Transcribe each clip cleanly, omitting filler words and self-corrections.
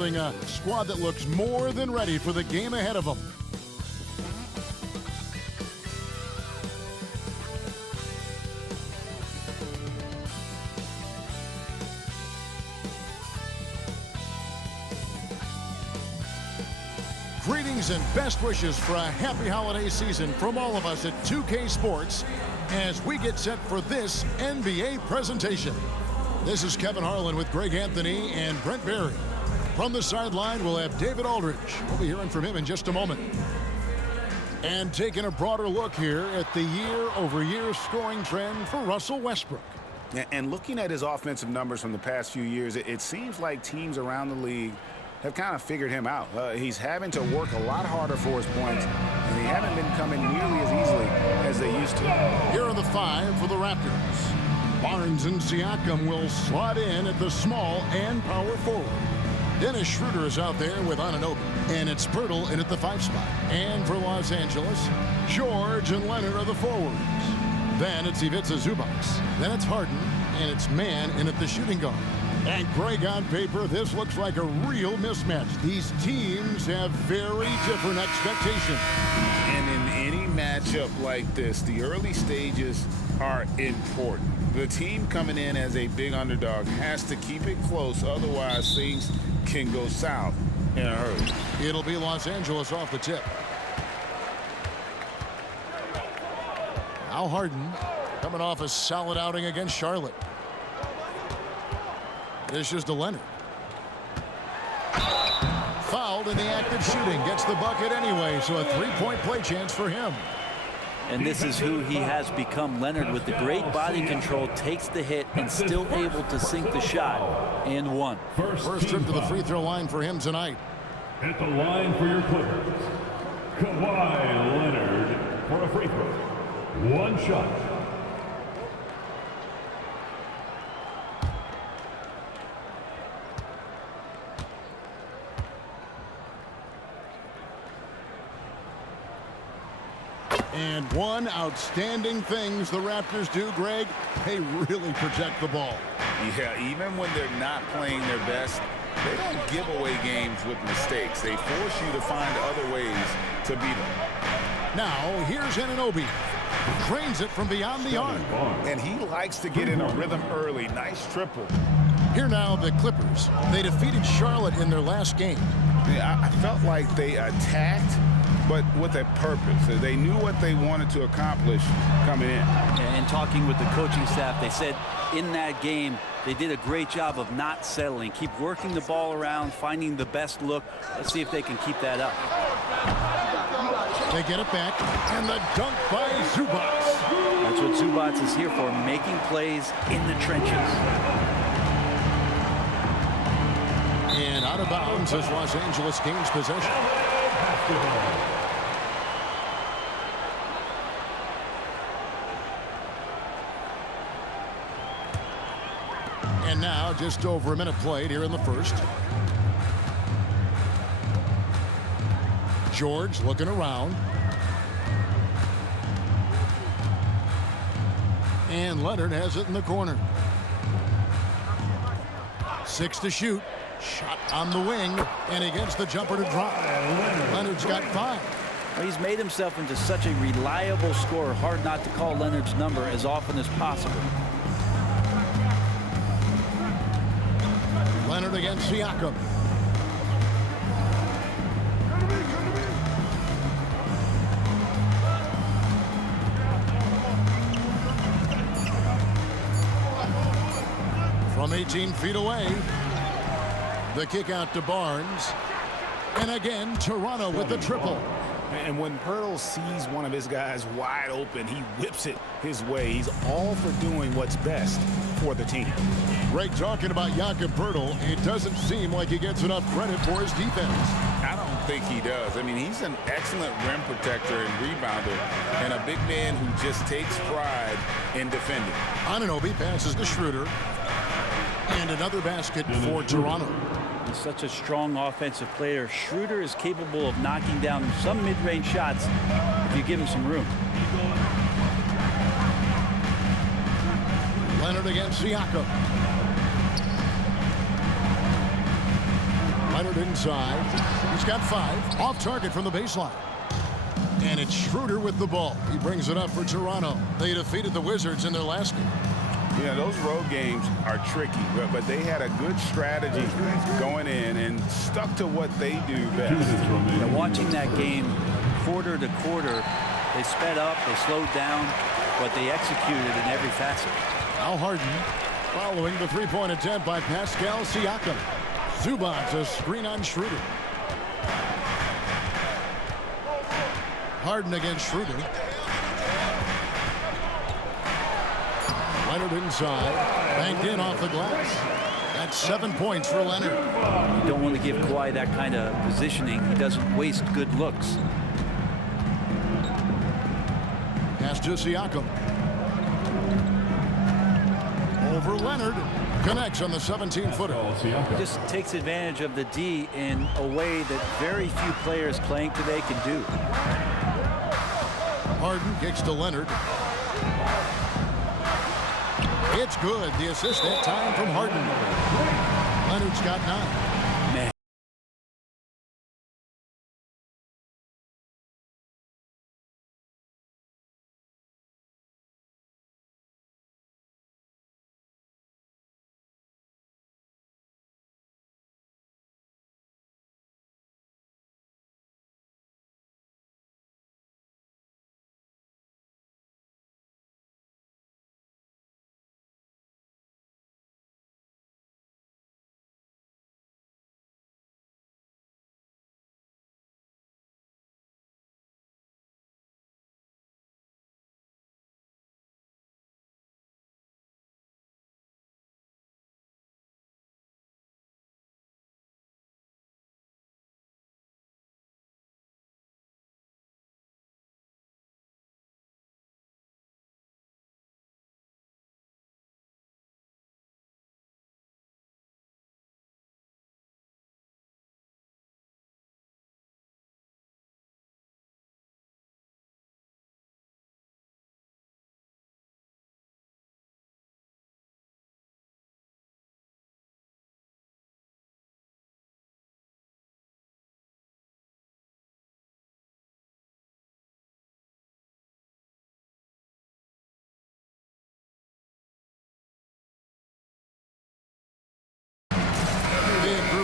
A squad that looks more than ready for the game ahead of them. Greetings and best wishes for a happy holiday season from all of us at 2K Sports as we get set for this NBA presentation. This is Kevin Harlan with Greg Anthony and Brent Barry. From the sideline, we'll have David Aldridge. We'll be hearing from him in just a moment. And taking a broader look here at the year-over-year scoring trend for Russell Westbrook. And looking at his offensive numbers from the past few years, it seems like teams around the league have kind of figured him out. He's having to work a lot harder for his points, and they haven't been coming nearly as easily as they used to. Here are the five for the Raptors. Barnes and Siakam will slot in at the small and power forward. Dennis Schroeder is out there with Anunoby, and it's Pirtle in at the 5 spot. And for Los Angeles, George and Leonard are the forwards. Then it's Ivica Zubac. Then it's Harden, and it's Mann in at the shooting guard. And Greg, on paper, this looks like a real mismatch. These teams have very different expectations. And in any matchup like this, the early stages are important. The team coming in as a big underdog has to keep it close, otherwise things can go south in a hurry. It'll be Los Angeles off the tip. Now Harden coming off a solid outing against Charlotte. This is to Leonard. Fouled in the act of shooting. Gets the bucket anyway, so a three-point play chance for him. And this is who he has become. Leonard, with the great body control, takes the hit and still able to sink the shot. And one. First trip to the free throw line for him tonight. At the line for your Clippers, Kawhi Leonard for a free throw. One shot. And one outstanding things the Raptors do, Greg, they really protect the ball. Yeah, even when they're not playing their best, they don't give away games with mistakes. They force you to find other ways to beat them. Now, here's Anunoby. Drains it from beyond the arc. And he likes to get in a rhythm early. Nice triple. Here now, the Clippers. They defeated Charlotte in their last game. Yeah, I felt like they attacked, but with a purpose. They knew what they wanted to accomplish coming in. And talking with the coaching staff, they said in that game they did a great job of not settling. Keep working the ball around, finding the best look. Let's see if they can keep that up. They get it back, and the dunk by Zubac. That's what Zubac is here for, making plays in the trenches. And out of bounds as Los Angeles gains possession. And now just over a minute played here in the first. George looking around. And Leonard has it in the corner. 6 to shoot. Shot on the wing, and he gets the jumper to drop. Leonard's got 5. Well, he's made himself into such a reliable scorer. Hard not to call Leonard's number as often as possible. Leonard against Siakam. From 18 feet away. The kick out to Barnes. And again, Toronto with the triple. And when Pirtle sees one of his guys wide open, he whips it his way. He's all for doing what's best for the team. Greg, talking about Jakob Pirtle, it doesn't seem like he gets enough credit for his defense. I don't think he does. I mean, he's an excellent rim protector and rebounder, and a big man who just takes pride in defending. Anunoby passes to Schroeder. And another basket for Toronto. He's such a strong offensive player. Schroeder is capable of knocking down some mid-range shots if you give him some room. Leonard against Siakam. Leonard inside. He's got 5. Off target from the baseline. And it's Schroeder with the ball. He brings it up for Toronto. They defeated the Wizards in their last game. Yeah, those road games are tricky, but they had a good strategy going in and stuck to what they do best. Yeah, watching that game quarter to quarter, they sped up, they slowed down, but they executed in every facet. Now Harden following the three-point attempt by Pascal Siakam. Zubac a screen on Schroeder. Harden against Schroeder. Leonard inside. Banked in off the glass. That's 7 points for Leonard. You don't want to give Kawhi that kind of positioning. He doesn't waste good looks. Pass to Siakam. Over Leonard. Connects on the 17-footer. Just takes advantage of the D in a way that very few players playing today can do. Harden kicks to Leonard. It's good. The assist that time from Harden. Leonard's got 9. Man.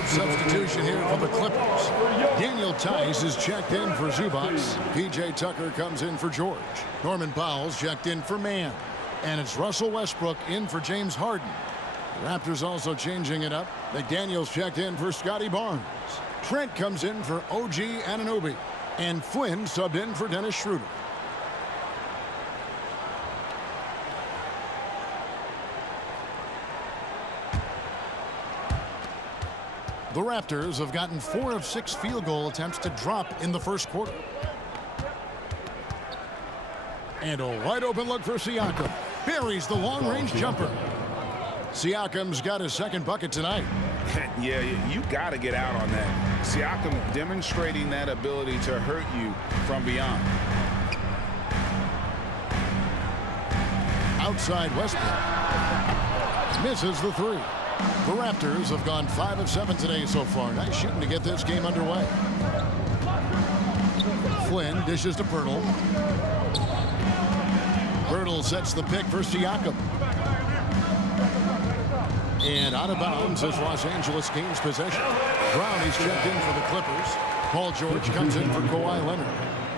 Substitution here for the Clippers. Daniel Tice is checked in for Zubac. P.J. Tucker comes in for George. Norman Powell's checked in for Mann. And it's Russell Westbrook in for James Harden. The Raptors also changing it up. McDaniels checked in for Scotty Barnes. Trent comes in for OG Anunoby. And Flynn subbed in for Dennis Schroeder. The Raptors have gotten 4 of 6 field goal attempts to drop in the first quarter. And a wide open look for Siakam. Buries the long-range jumper. Siakam's got his second bucket tonight. Yeah, you got to get out on that. Siakam demonstrating that ability to hurt you from beyond. Outside Westbrook. Misses the 3. The Raptors have gone 5 of 7 today so far. Nice shooting to get this game underway. Flynn dishes to Pirtle. Pirtle sets the pick for Siakam. And out of bounds as Los Angeles gains possession. Brown is checked in for the Clippers. Paul George comes in for Kawhi Leonard.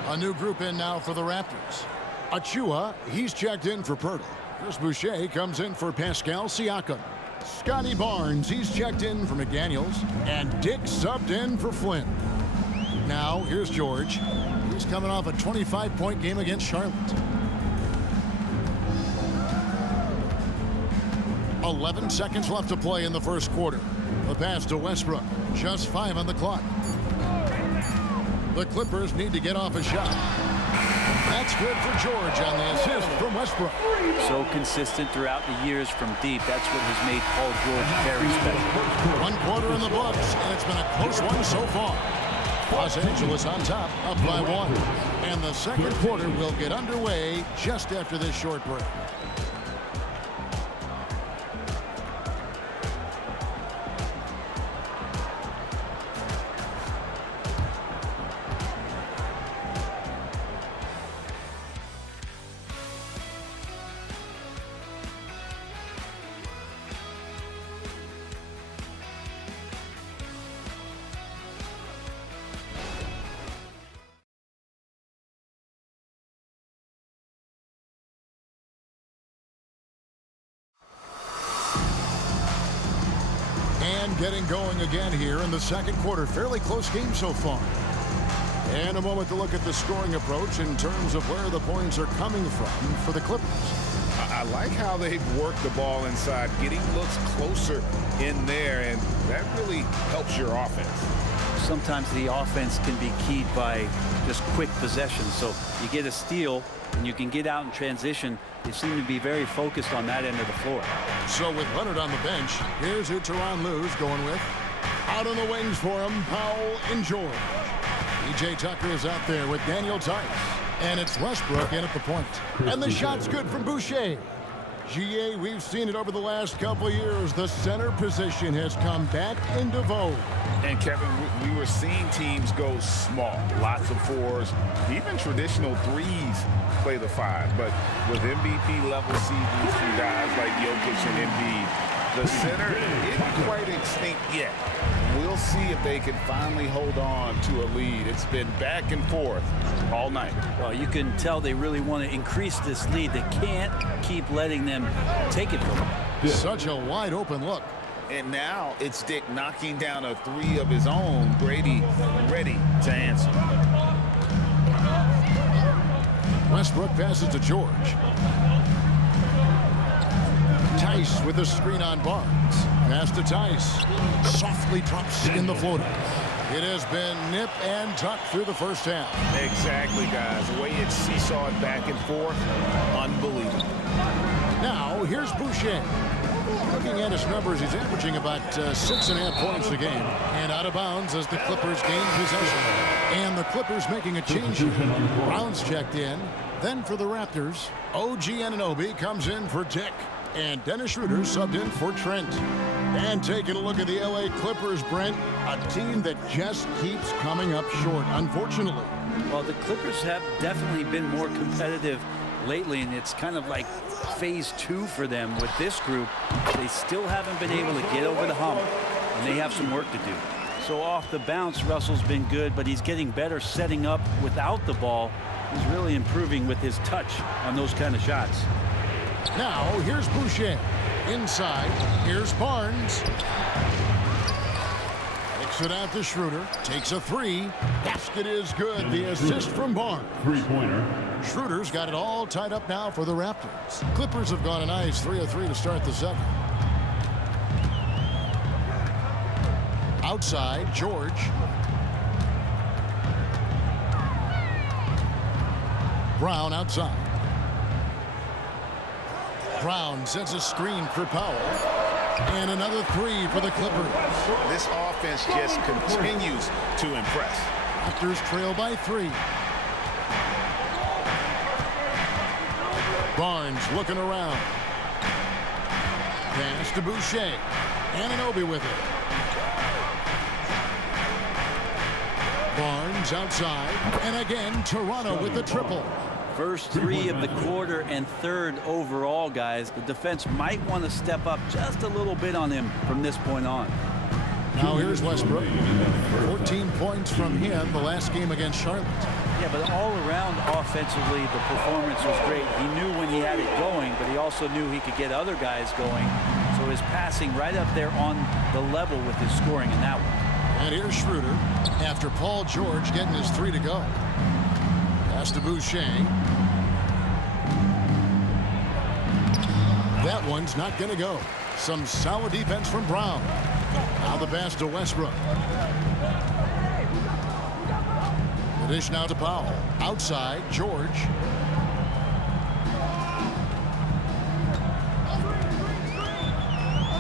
A new group in now for the Raptors. Achua, he's checked in for Pirtle. Chris Boucher comes in for Pascal Siakam. Scotty Barnes, he's checked in for McDaniels. And Dick subbed in for Flynn. Now, here's George. He's coming off a 25-point game against Charlotte. 11 seconds left to play in the first quarter. The pass to Westbrook. Just 5 on the clock. The Clippers need to get off a shot. That's good for George on the assist from Westbrook. So consistent throughout the years from deep. That's what has made Paul George very special. 1 quarter in the books, and it's been a close one so far. Los Angeles on top, up by 1. And the second quarter will get underway just after this short break. And getting going again here in the second quarter. Fairly close game so far. And a moment to look at the scoring approach in terms of where the points are coming from for the Clippers. I like how they've worked the ball inside, getting looks closer in there, and that really helps your offense. Sometimes the offense can be keyed by just quick possession. So you get a steal and you can get out in transition. They seem to be very focused on that end of the floor. So with Leonard on the bench, here's who Tyronn Lue's going with. Out on the wings for him, Powell and George. P.J. Tucker is out there with Daniel Tice. And it's Westbrook in at the point. And the shot's good from Boucher. GA, we've seen it over the last couple of years. The center position has come back into vogue. And Kevin, we were seeing teams go small, lots of fours, even traditional threes play the five. But with MVP level seasons from guys like Jokic and Embiid, the center isn't quite extinct yet. We'll see if they can finally hold on to a lead. It's been back and forth all night. Well, you can tell they really want to increase this lead. They can't keep letting them take it from them. Such a wide open look. And now it's Dick knocking down a three of his own. Brady ready to answer. Westbrook passes to George. Tice with a screen on Barnes. Pass to Tice. Softly drops in the floater. It has been nip and tuck through the first half. Exactly, guys. The way it's seesawed back and forth, unbelievable. Now, here's Boucher. Looking at his numbers, he's averaging about 6.5 points a game. And out of bounds as the Clippers gain possession. And the Clippers making a change here. Brown's checked in. Then for the Raptors, OG Anunoby comes in for Dick. And Dennis Schroeder subbed in for Trent. And taking a look at the LA Clippers, Brent, a team that just keeps coming up short, unfortunately. Well, the Clippers have definitely been more competitive lately, and it's kind of like phase 2 for them with this group. They still haven't been able to get over the hump, and they have some work to do. So off the bounce, Russell's been good, but he's getting better setting up without the ball. He's really improving with his touch on those kind of shots. Now, here's Boucher. Inside, here's Barnes. Kicks it out to Schroeder. Takes a three. Basket is good. The assist from Barnes. Three-pointer. Schroeder's got it all tied up now for the Raptors. Clippers have gone a nice 3 of 3 to start the second. Outside, George. Brown outside. Brown sets a screen for Powell. And another three for the Clippers. This offense just continues to impress. Raptors trail by 3. Barnes looking around. Pass to Boucher. Anunoby with it. Barnes outside. And again, Toronto with the triple. First 3 of the quarter and 3rd overall, guys. The defense might want to step up just a little bit on him from this point on. Now here's Westbrook. 14 points from him the last game against Charlotte. Yeah, but all around offensively, the performance was great. He knew when he had it going, but he also knew he could get other guys going. So his passing right up there on the level with his scoring in that one. And here's Schroeder after Paul George getting his 3 to go. Pass to Boucher. That one's not going to go. Some solid defense from Brown. Now the pass to Westbrook. The dish now to Powell. Outside, George.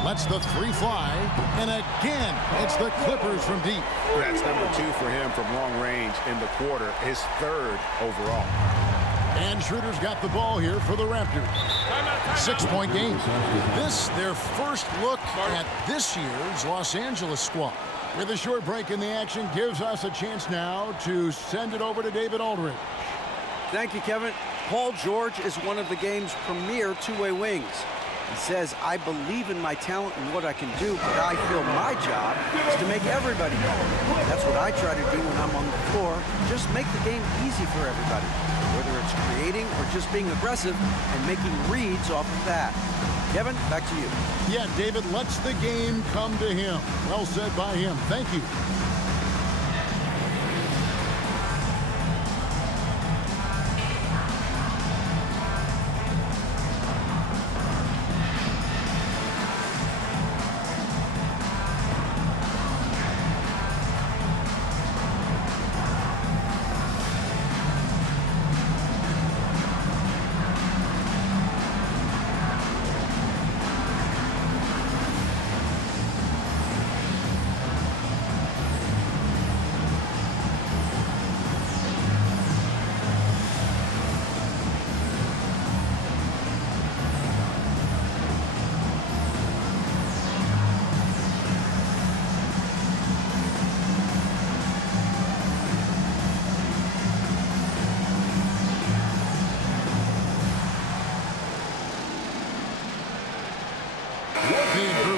Lets the 3 fly. And again, it's the Clippers from deep. That's number 2 for him from long range in the quarter, his 3rd overall. And Schroeder's got the ball here for the Raptors. 6-point game. This, their first look at this year's Los Angeles squad. With a short break in the action, gives us a chance now to send it over to David Aldridge. Thank you, Kevin. Paul George is one of the game's premier two-way wings. He says, I believe in my talent and what I can do, but I feel my job is to make everybody better. That's what I try to do when I'm on the floor. Just make the game easy for everybody, whether it's creating or just being aggressive and making reads off of that. Kevin, back to you. Yeah, David lets the game come to him. Well said by him. Thank you.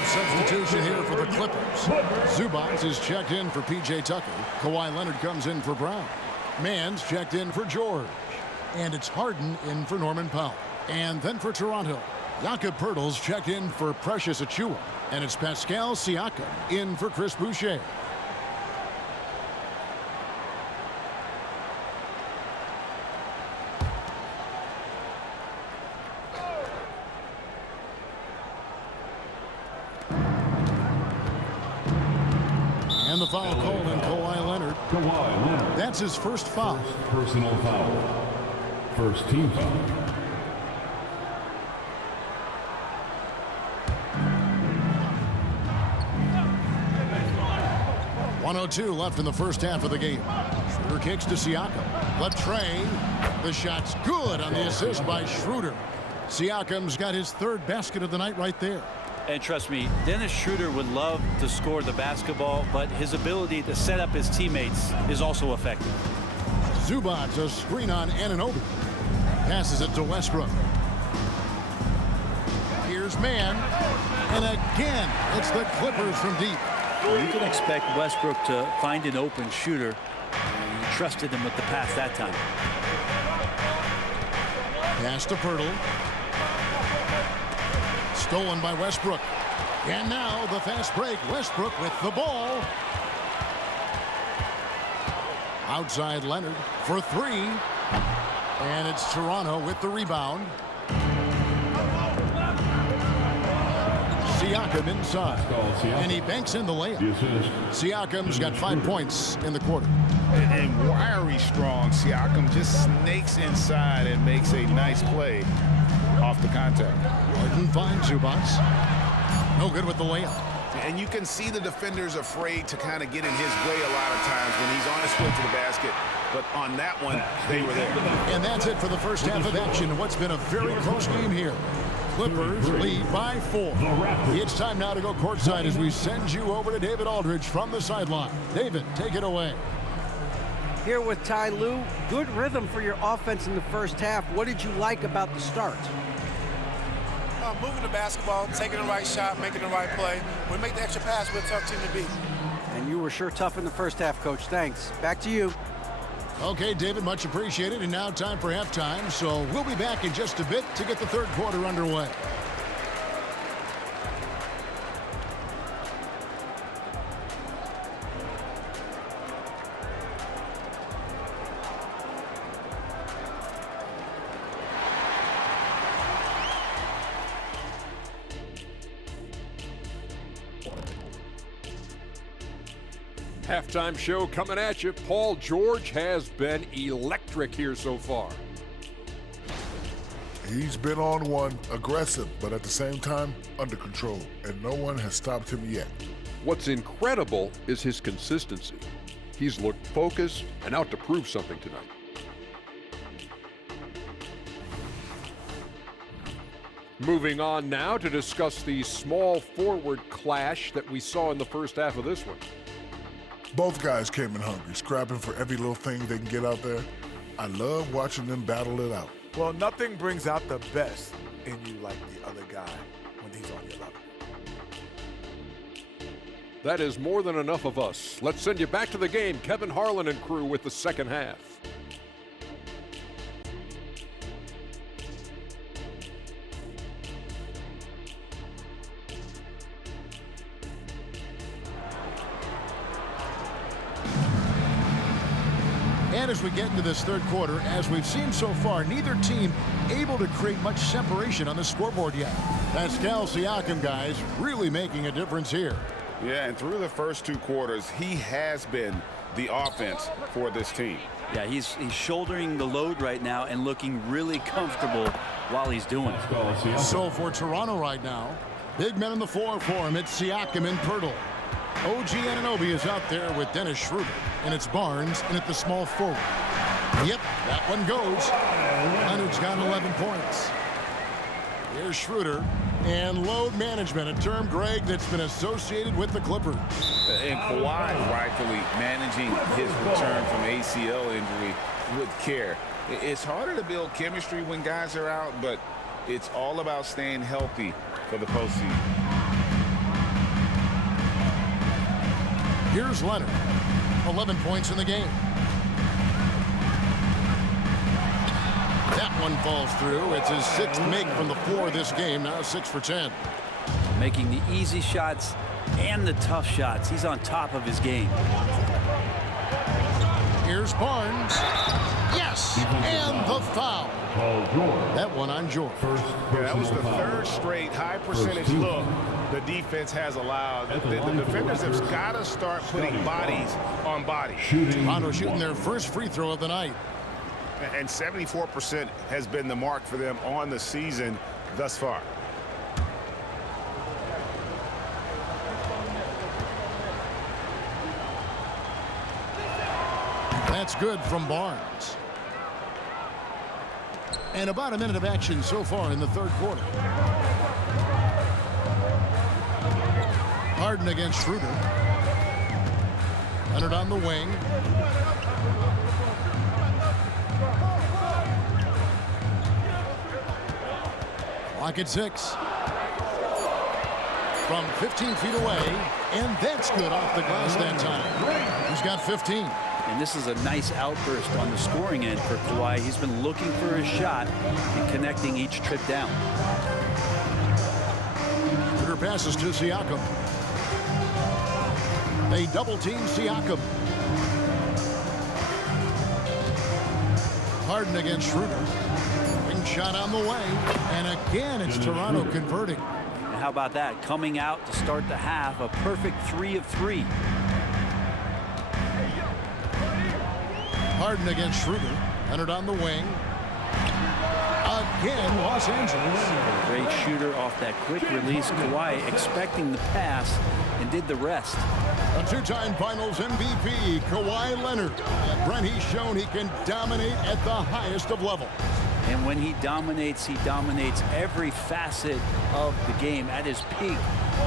Substitution here for the Clippers. Zubats is checked in for P.J. Tucker. Kawhi Leonard comes in for Brown. Mann's checked in for George. And it's Harden in for Norman Powell. And then for Toronto, Jakob Poeltl's checked in for Precious Achiuwa. And it's Pascal Siakam in for Chris Boucher. And the foul called on Kawhi Leonard. Kawhi Leonard. That's his first foul. First personal foul. First team foul. .102 left in the first half of the game. Schroeder kicks to Siakam. Latrey. The shot's good on the assist by Schroeder. Siakam's got his third basket of the night right there. And trust me, Dennis Schroeder would love to score the basketball, but his ability to set up his teammates is also effective. Zubats a screen on Anunoby. Passes it to Westbrook. Here's Mann. And again, it's the Clippers from deep. You can expect Westbrook to find an open shooter. And he trusted him with the pass that time. Pass to Poeltl. Stolen by Westbrook. And now the fast break. Westbrook with the ball. Outside Leonard for three. And it's Toronto with the rebound. Siakam inside. And he banks in the layup. Siakam's got 5 points in the quarter. And wiry strong. Siakam just snakes inside and makes a nice play off the contact. Harden finds Zubats. No good with the layup. And you can see the defenders afraid to kind of get in his way a lot of times when he's on his way to the basket. But on that one, they were there. And that's it for the first half of action. What's been a very close game here. Clippers lead by 4. It's time now to go courtside as we send you over to David Aldridge from the sideline. David, take it away. Here with Ty Lue. Good rhythm for your offense in the first half. What did you like about the start? Moving the basketball, taking the right shot, making the right play. When we make the extra pass, we're a tough team to beat. And you were sure tough in the first half, Coach. Thanks. Back to you. Okay, David, much appreciated. And now time for halftime. So we'll be back in just a bit to get the third quarter underway. Halftime show coming at you. Paul George has been electric here so far. He's been on one, aggressive, but at the same time, under control, and no one has stopped him yet. What's incredible is his consistency. He's looked focused and out to prove something tonight. Moving on now to discuss the small forward clash that we saw in the first half of this one. Both guys came in hungry, scrapping for every little thing they can get out there. I love watching them battle it out. Well, nothing brings out the best in you like the other guy when he's on your level. That is more than enough of us. Let's send you back to the game. Kevin Harlan and crew with the second half. And as we get into this third quarter, as we've seen so far, neither team able to create much separation on the scoreboard yet. Pascal Siakam, guys, really making a difference here. Yeah, and through the first 2 quarters, he has been the offense for this team. Yeah, he's shouldering the load right now and looking really comfortable while he's doing it. So for Toronto right now, big men on the floor for him. It's Siakam and Pirtle. OG Anunoby is out there with Dennis Schroeder, and it's Barnes in at the small forward. Yep, that one goes. Leonard's got 11 points. Here's Schroeder. And load management, a term, Greg, that's been associated with the Clippers. And Kawhi rightfully managing his return from ACL injury with care. It's harder to build chemistry when guys are out, but it's all about staying healthy for the postseason. Here's Leonard. 11 points in the game. That one falls through. It's his 6th make from the floor this game. Now 6 for 10. Making the easy shots and the tough shots. He's on top of his game. Here's Barnes. Yes! And the foul. That one on George. Yeah, that was the 3rd straight high percentage look the defense has allowed. The defenders have got to start putting bodies on bodies. Toronto shooting their first free throw of the night. And 74% has been the mark for them on the season thus far. That's good from Barnes. And about a minute of action so far in the third quarter. Harden against Schroeder. Leonard on the wing. Clock at 6. From 15 feet away, and that's good off the glass that time. He's got 15. And this is a nice outburst on the scoring end for Kawhi. He's been looking for his shot and connecting each trip down. Schroeder passes to Siakam. They double team Siakam. Harden against Schroeder. Ring shot on the way. And again, it's Toronto converting. And how about that? Coming out to start the half, a perfect 3 of 3. Harden against Schroeder. Leonard on the wing. Again, Los Angeles. Great shooter off that quick release. Kawhi expecting the pass and did the rest. A 2-time Finals MVP, Kawhi Leonard. Brent, he's shown he can dominate at the highest of levels. And when he dominates every facet of the game. At his peak,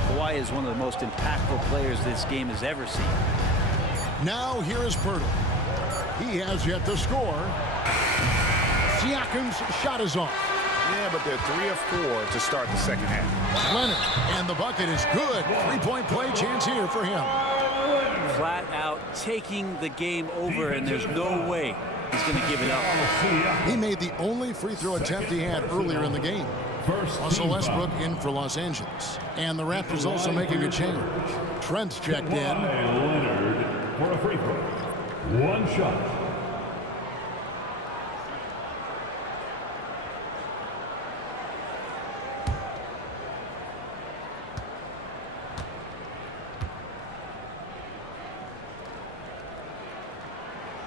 Kawhi is one of the most impactful players this game has ever seen. Now here is Pirtle. He has yet to score. Siakam's shot is off. Yeah, but they're 3 of 4 to start the second half. Leonard, and the bucket is good. 3-point play chance here for him. Flat out taking the game over, and there's no way he's going to give it up. He made the only free throw attempt he had earlier in the game. Russell Westbrook in for Los Angeles. And the Raptors also making a change. Trent's checked in. Leonard for a free throw. 1 shot.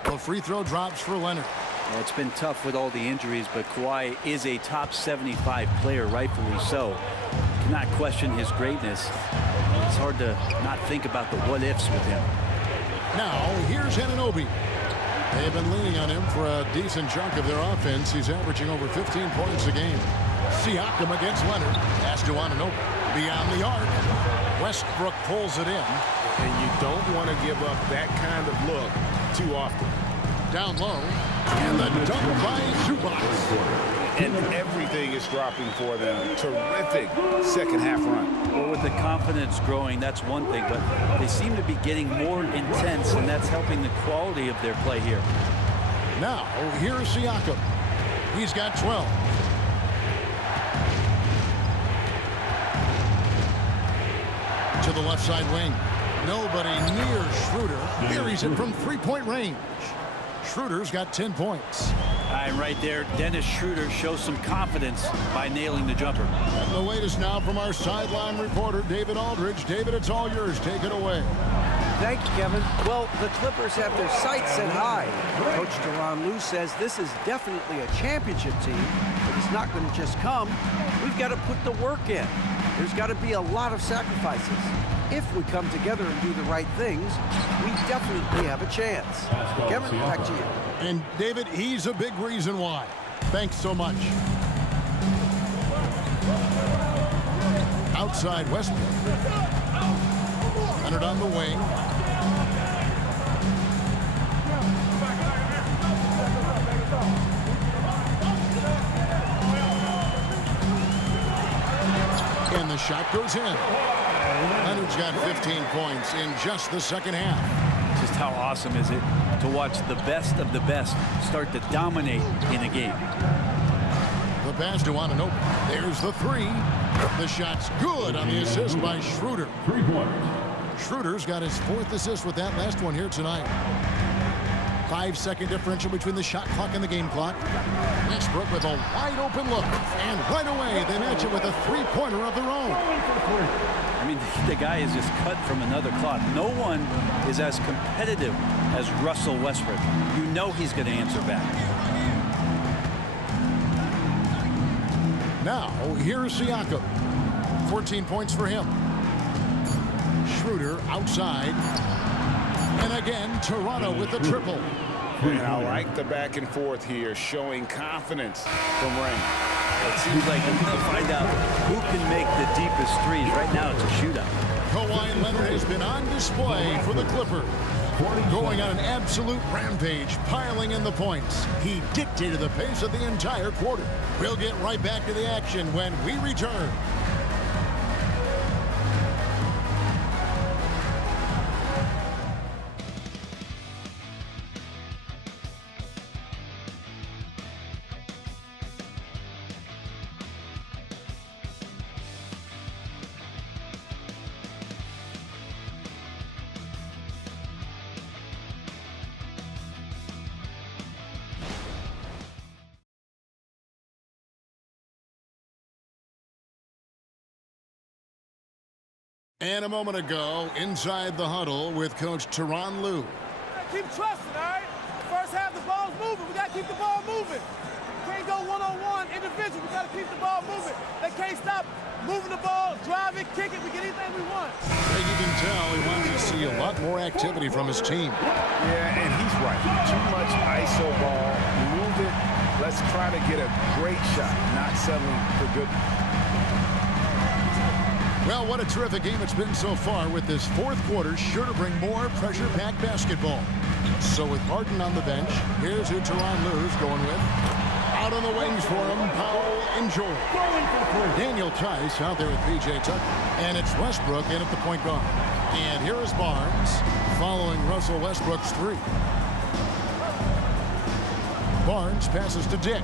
The free throw drops for Leonard. Well, it's been tough with all the injuries, but Kawhi is a top 75 player, rightfully so. Cannot question his greatness. It's hard to not think about the what-ifs with him. Now, here's Anunoby. They've been leaning on him for a decent chunk of their offense. He's averaging over 15 points a game. Siakam against Leonard. Pass to Anunoby. Beyond the arc. Westbrook pulls it in. And you don't want to give up that kind of look too often. Down low. And the dunk by Zubac. And everything is dropping for them. Terrific second half run. Well, with the confidence growing, that's one thing, but they seem to be getting more intense, and that's helping the quality of their play here. Now, here's Siakam. He's got 12. To the left side wing. Nobody near Schroeder. Buries it from 3-point range. Schroeder's got 10 points. And right there, Dennis Schroeder shows some confidence by nailing the jumper. And the latest now from our sideline reporter, David Aldridge. David, it's all yours. Take it away. Thank you, Kevin. Well, the Clippers have their sights set high. Coach Tyronn Lue says this is definitely a championship team, but it's not going to just come. We've got to put the work in. There's got to be a lot of sacrifices. If we come together and do the right things, we definitely have a chance. Kevin, back to you. And David, he's a big reason why. Thanks so much. Outside Westbrook. Leonard on the wing. And the shot goes in. Leonard's got 15 points in just the second half. Just how awesome is it to watch the best of the best start to dominate in a game. The pass to Anunoby. There's the three. The shot's good on the assist by Schroeder. 3 points. Schroeder's got his 4th assist with that last one here tonight. 5-second differential between the shot clock and the game clock. Westbrook with a wide open look. And right away, they match it with a three-pointer of their own. I mean, the guy is just cut from another cloth. No one is as competitive as Russell Westbrook. You know he's going to answer back. Now, here's Siakam. 14 points for him. Schroeder outside. And again, Toronto with the triple. And I like the back and forth here, showing confidence from Ring. It seems like we're going to find out who can make the deepest threes. Right now, it's a shootout. Kawhi Leonard has been on display for the Clippers. Going on an absolute rampage, piling in the points. He dictated the pace of the entire quarter. We'll get right back to the action when we return. And a moment ago, inside the huddle with Coach Tyronn Lue. Keep trusting, all right? First half, the ball's moving. We got to keep the ball moving. Can't go one-on-one, individual. We got to keep the ball moving. They can't stop moving the ball, drive it, kick it. We get anything we want. I think you can tell he wants to see a lot more activity from his team. Yeah, and he's right. Too much ISO ball. Move it. Let's try to get a great shot, not settling for good. Well, what a terrific game it's been so far, with this fourth quarter sure to bring more pressure-packed basketball. So with Harden on the bench, here's who Tyronn Lue's going with. Out on the wings for him, Powell and George. Daniel Tice out there with P.J. Tucker. And it's Westbrook in at the point guard. And here is Barnes following Russell Westbrook's three. Barnes passes to Dick.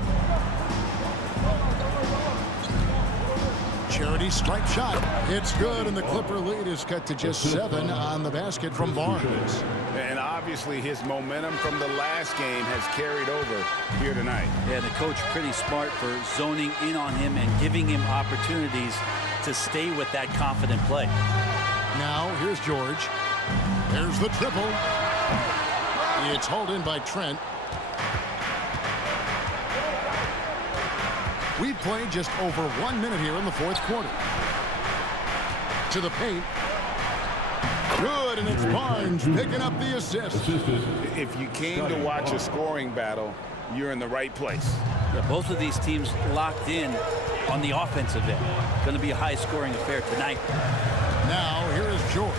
Charity stripe shot. It's good, and the Clipper lead is cut to just 7 on the basket from Barnes. And obviously his momentum from the last game has carried over here tonight. Yeah, the coach pretty smart for zoning in on him and giving him opportunities to stay with that confident play. Now, here's George. There's the triple. It's hauled in by Trent. We've played just over 1 minute here in the fourth quarter. To the paint. Good, and it's Barnes picking up the assist. If you came to watch a scoring battle, you're in the right place. Yeah, both of these teams locked in on the offensive end. Going to be a high-scoring affair tonight. Now, here is George.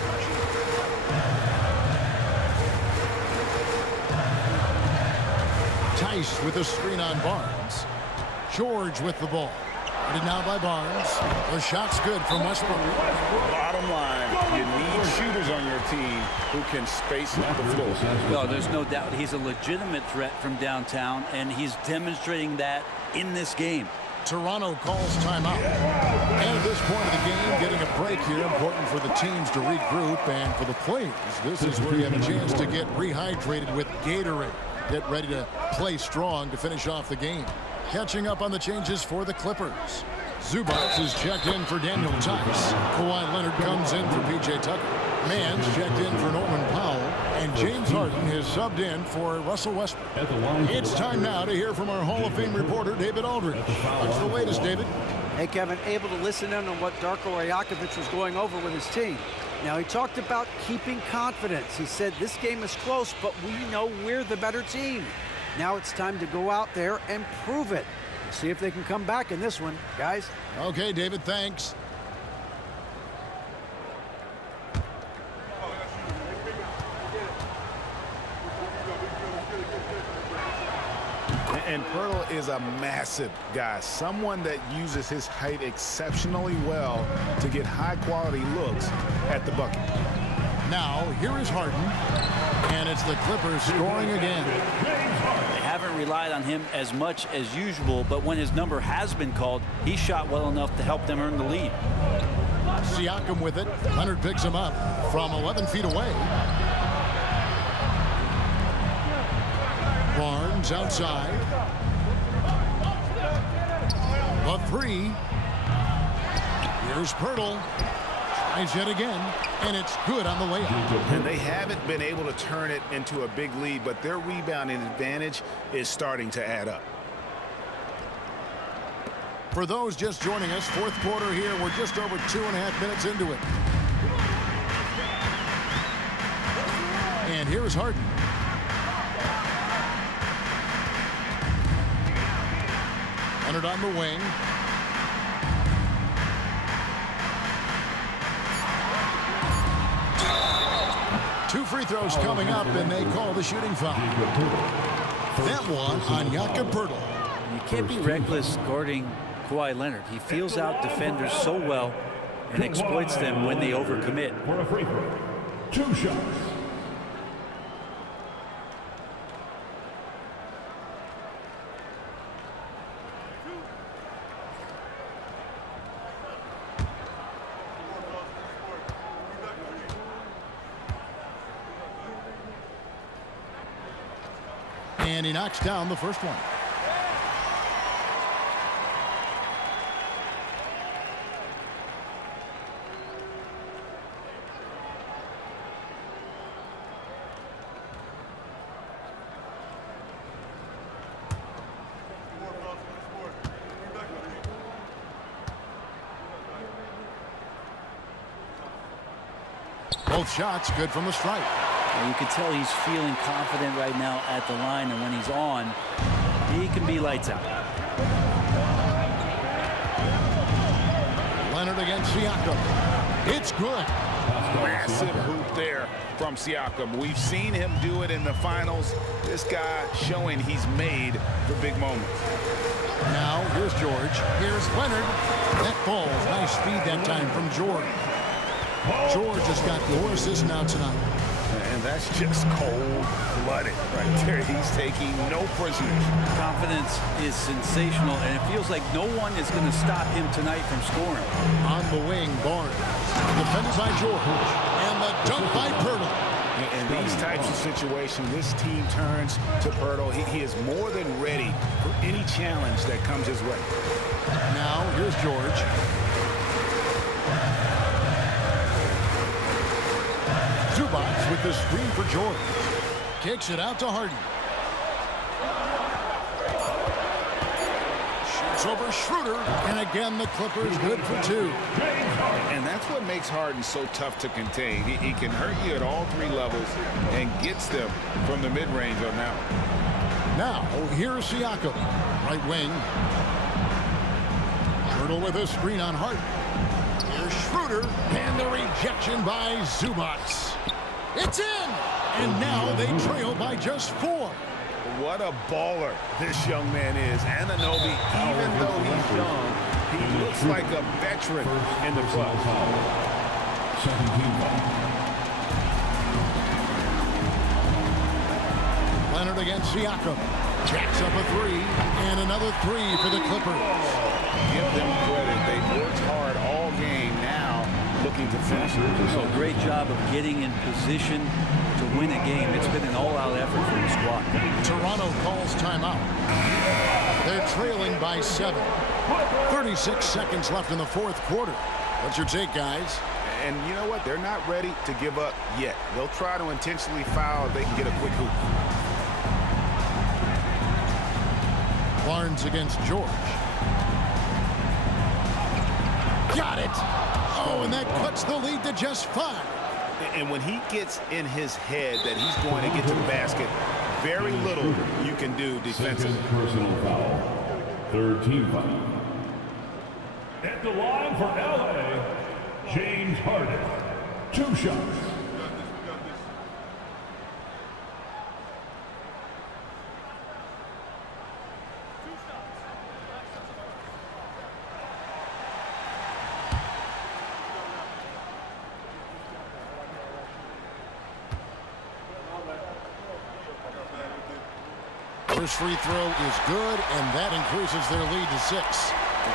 Tice with a screen on Barnes. George with the ball. Guarded now by Barnes. The shot's good from Westbrook. Bottom line, you need shooters on your team who can space the floor. Well, there's no doubt he's a legitimate threat from downtown, and he's demonstrating that in this game. Toronto calls timeout. And at this point of the game, getting a break here, important for the teams to regroup, and for the players, this is where you have a chance to get rehydrated with Gatorade. get ready to play strong to finish off the game. Catching up on the changes for the Clippers. Zubac is checked in for Daniel Tice. Kawhi Leonard comes in for P.J. Tucker. Mann's checked in for Norman Powell. And James Harden is subbed in for Russell Westbrook. It's time now to hear from our Hall of Fame reporter, David Aldridge. What's the latest, David? Hey, Kevin, able to listen in on what Darko Rajakovic was going over with his team. Now, he talked about keeping confidence. He said this game is close, but we know we're the better team. Now it's time to go out there and prove it. See if they can come back in this one, guys. Okay, David, thanks. And Pirtle is a massive guy, someone that uses his height exceptionally well to get high-quality looks at the bucket. Now, here is Harden, and it's the Clippers scoring again. They haven't relied on him as much as usual, but when his number has been called, he shot well enough to help them earn the lead. Siakam with it. Leonard picks him up from 11 feet away. Barnes outside. The three. Here's Pirtle. Tries yet again, and it's good on the layup. And they haven't been able to turn it into a big lead, but their rebounding advantage is starting to add up. For those just joining us, fourth quarter here. We're just over 2.5 minutes into it. And here's Harden. Leonard on the wing. Two free throws coming up, and they call the shooting foul. That one on Jakob Pirtle. You can't be reckless guarding Kawhi Leonard. He feels out defenders so well and exploits them when they overcommit. For a free throw. 2 shots. And he knocks down the first one. Both shots good from the stripe. And you can tell he's feeling confident right now at the line, and when he's on, he can be lights out. Leonard against Siakam. It's good. Massive hoop there from Siakam. We've seen him do it in the finals. This guy showing he's made for big moments. Now, here's George. Here's Leonard. That falls. Nice speed that time from George. George has got 4 assists now tonight. And that's just cold-blooded right there. He's taking no prisoners. Confidence is sensational, and it feels like no one is going to stop him tonight from scoring. On the wing, Barnes. Defended by George. And the dunk by Pirtle. In these types of situations, this team turns to Pirtle. He is more than ready for any challenge that comes his way. Now, here's George. Zubac with the screen for George. Kicks it out to Harden. Shoots over Schroeder. And again, the Clippers good for 2. And that's what makes Harden so tough to contain. He can hurt you at all 3 levels and gets them from the mid-range on that one. Now, here's Siakam. Right wing. Pirtle with a screen on Harden. Here's Schroeder. And the rejection by Zubac. It's in! And now they trail by just 4. What a baller this young man is. Anunoby, even though he's young, he looks like a veteran in the club. Leonard against Siakam. Jacks up a 3. And another 3 for the Clippers. Give them credit. They've worked hard all game. Now looking to finish it. So great job of getting in position to win a game. It's been an all-out effort from the squad. calls timeout. They're trailing by 7. 36 seconds left in the fourth quarter. What's your take, guys? And you know what? They're not ready to give up yet. They'll try to intentionally foul if they can get a quick hoop. Barnes against George. Got it. Oh, and that cuts the lead to just 5. And when he gets in his head that he's going to get to the basket, very little you can do defensively. Second personal foul. Third team foul. At the line for LA, James Harden. 2 shots. First free throw is good, and that increases their lead to 6.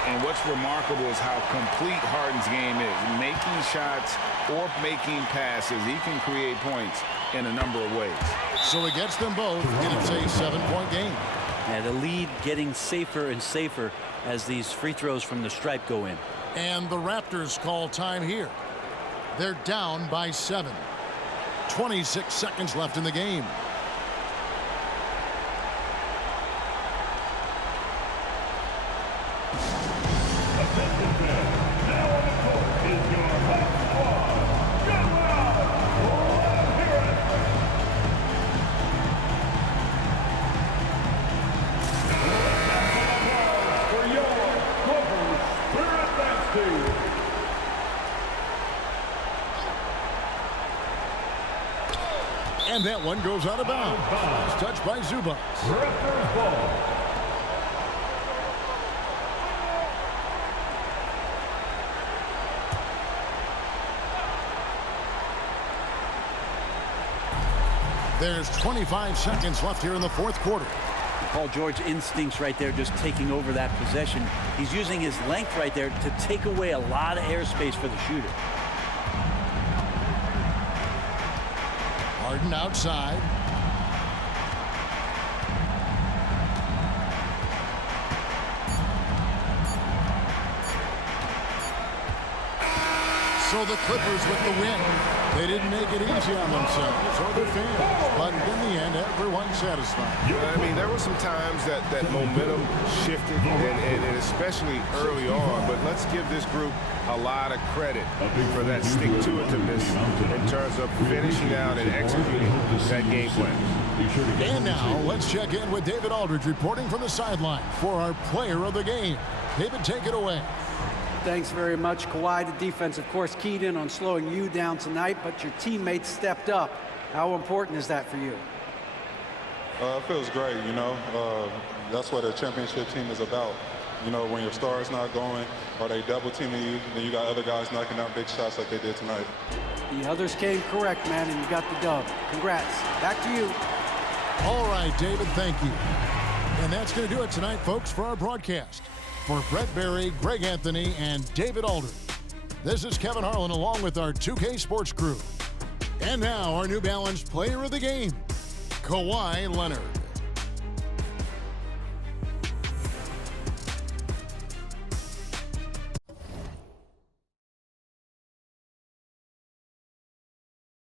And what's remarkable is how complete Harden's game is. Making shots or making passes, he can create points in a number of ways. So he gets them both, and it's a 7-point game. Yeah, the lead getting safer and safer as these free throws from the stripe go in. And the Raptors call time here. They're down by 7. 26 seconds left in the game. And that one goes out of bounds. It's touched by Zubac. Raptors ball. There's 25 seconds left here in the fourth quarter. Paul George's instincts right there, just taking over that possession. He's using his length right there to take away a lot of airspace for the shooter. Harden outside. So the Clippers with the win. They didn't make it easy on themselves or their fans, but in the end, everyone's satisfied. I mean, there were some times that momentum shifted, and especially early on, but let's give this group a lot of credit for that stick-to-itiveness in terms of finishing out and executing that game plan. And now, let's check in with David Aldridge reporting from the sideline for our player of the game. David, take it away. Thanks very much, Kawhi. The defense, of course, keyed in on slowing you down tonight, but your teammates stepped up. How important is that for you? It feels great, you know. That's what a championship team is about. You know, when your star's not going or they double teaming you, then you got other guys knocking out big shots like they did tonight. The others came correct, man, and you got the dub. Congrats. Back to you. All right, David, thank you. And that's going to do it tonight, folks, for our broadcast. For Brett Berry, Greg Anthony, and David Aldridge, this is Kevin Harlan along with our 2K Sports crew. And now, our New Balance player of the game, Kawhi Leonard.